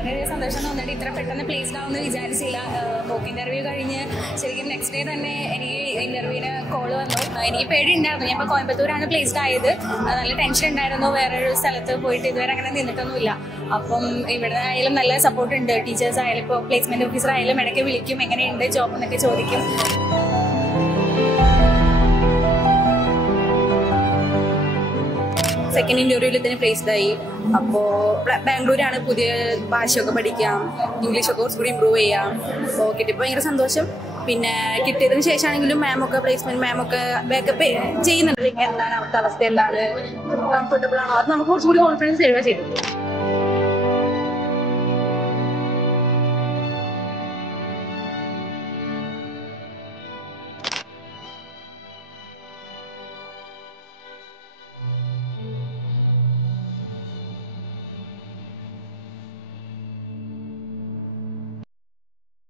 വളരെ സന്തോഷം തോന്നിയിട്ട് ഇത്ര പെട്ടെന്ന് പ്ലേസ്ഡ് ആവുമെന്ന് വിചാരിച്ചില്ല. മോക്ക് ഇൻ്റർവ്യൂ കഴിഞ്ഞ് ശരിക്കും നെക്സ്റ്റ് ഡേ തന്നെ എനിക്ക് ഇൻ്റർവ്യൂവിന് കോൾ വന്നു. എനിക്ക് പേടി ഉണ്ടായിരുന്നു. ഞാൻ ഇപ്പോൾ കോയമ്പത്തൂരാണ് പ്ലേസ്ഡ് ആയത്. നല്ല ടെൻഷൻ ഉണ്ടായിരുന്നു. വേറൊരു സ്ഥലത്ത് പോയിട്ട് ഇതുവരെ അങ്ങനെ നിന്നിട്ടൊന്നുമില്ല. അപ്പം ഇവിടെ ആയാലും നല്ല സപ്പോർട്ട് ഉണ്ട്. ടീച്ചേഴ്സ് ആയാലും ഇപ്പോൾ പ്ലേസ്മെൻറ്റ് ഓഫീസർ ആയാലും ഇടയ്ക്ക് വിളിക്കും, എങ്ങനെയുണ്ട് ജോബ് എന്നൊക്കെ ചോദിക്കും. സെക്കൻഡ് ഇൻ്റർവ്യൂവിൽ തന്നെ പ്ലേസ്ഡ് ആയി. അപ്പോൾ ബാംഗ്ലൂരാണ്, പുതിയ ഭാഷയൊക്കെ പഠിക്കാം, ഇംഗ്ലീഷൊക്കെ കുറച്ചുകൂടി ഇമ്പ്രൂവ് ചെയ്യാം. അപ്പോൾ കിട്ടിയപ്പോൾ ഭയങ്കര സന്തോഷം. പിന്നെ കിട്ടിയതിന് ശേഷമാണെങ്കിലും മാമൊക്കെ പ്ലേസ്മെൻറ്റ് മാമൊക്കെ ബാക്കപ്പ് ചെയ്യുന്നുണ്ട്. എന്താണ് അവിടുത്തെ അവസ്ഥ, എന്താണ് കംഫർട്ടബിൾ ആണോ, അത് നമുക്ക് കുറച്ചുകൂടി കോൺഫിഡൻസ് തരുക ചെയ്തു.